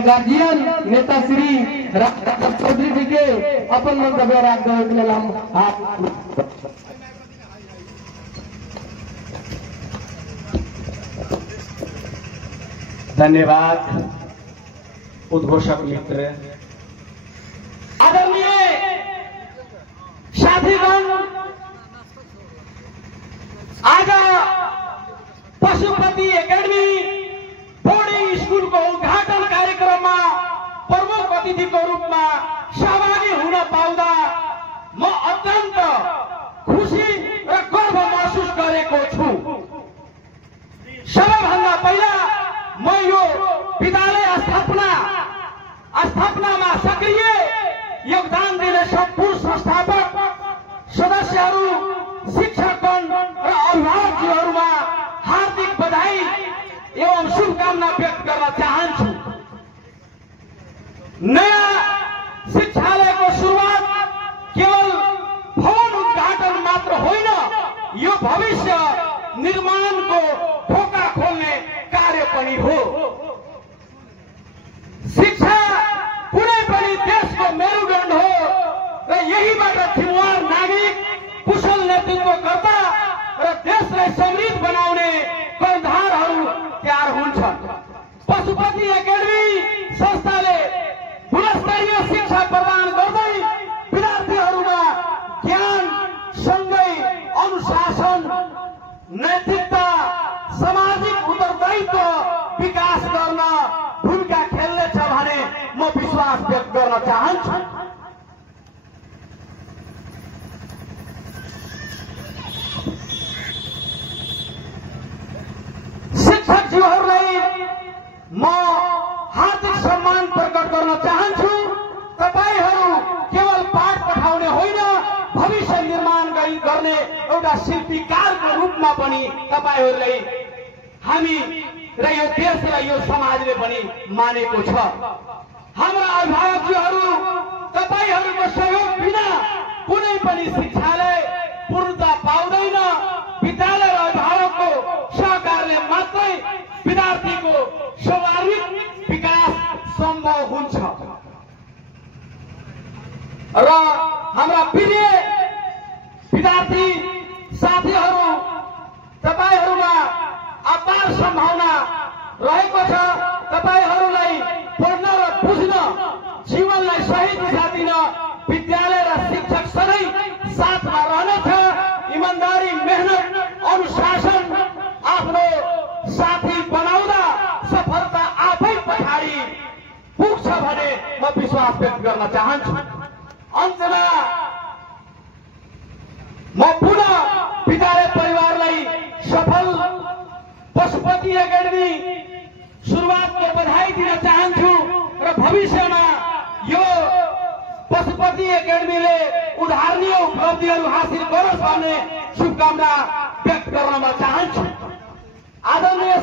Guardian नेता श्री चौधरी जी के upon मंतव्य राख्दै धन्यवाद उद्घोषक मित्र। आदरणीय साथीगण, आज पशुपति एकेडमी बोर्डिंग स्कूल को उद्घाटन कार्यक्रम में प्रमुख अतिथि को रूप में सहभागी हुन पाउँदा म अत्यंत खुशी र गर्व महसुस गरेको छु। सबैभन्दा पहिला म यो विद्यालय स्थापनामा सक्रिय योगदान दिने सम्पूर्ण संस्थापक सदस्यहरू, शिक्षकगण र अभिभावकजीहरूमा हार्दिक बधाई एवं शुभकामना व्यक्त गर्न चाहन्छु। नयाँ शिक्षालयको सुरुवात केवल भवन उद्घाटन मात्र होइन, यो भविष्य निर्माणको ढोका खोल्ने कार्य पनि हो। शिक्षा कुनै पनि देशको मेरुदण्ड हो र यहीबाट जिम्मेवार नागरिक, कुशल नेतृत्वकर्ता र देशलाई समृद्ध बनाउने कर्णधारहरू तयार हुन्छन्। पशुपति एकेडमी संस्थाले गुणस्तरीय शिक्षा प्रदान गर्दै विद्यार्थीहरूमा ज्ञान सँगै अनुशासन, नैतिकता, सामाजिक उत्तरदायित्व विकास गर्न भूमिका खेल्नेछ भने म विश्वास व्यक्त गर्न चाहन्छु। शिक्षकज्यूहरूलाई म हार्दिक सम्मान प्रकट गर्न चाहन्छु। तपाईहरू केवल पाठ पठाउने होइन, भविष्य निर्माण गर्ने एउटा शिल्पीकारको रूपमा पनि तपाईहरूले हामी र यो देश र यो समाजले पनि मानेको छ। हाम्रा अभिभावकजीहरू, तपाईहरूको सहयोग बिना कुनै पनि शिक्षालय पूर्णता पाउँदैन। विद्यालय र अभिभावकको सहकारले मात्रै विद्यार्थीको स्वाभाविक विकास सम्भव हुन्छ। र हाम्रा प्रिय विद्यार्थी साथीहरू, तपाईहरूमा अपार सम्भावना रहेको छ। तपाईहरूलाई पढ्न र बुझ्न, जीवनलाई सही दिशा दिन विद्यालय र शिक्षक सधैँ साथमा रहनेछ। इमानदारी, मेहनत, अनुशासन आफ्नो साथी बनाउँदा सफलता आफै पछाडि पुग्छ भने म विश्वास व्यक्त गर्न चाहन्छु। अन्तमा म पुनः विद्यालय परिवारलाई सफल पशुपति एकेडमी सुरुवातको बधाई दिन चाहन्छु र भविष्यमा यो पशुपति एकेडमीले उदाहरणीय उपलब्धिहरू हासिल गरोस् भन्ने शुभकामना व्यक्त गर्न म चाहन्छु। आदरणीय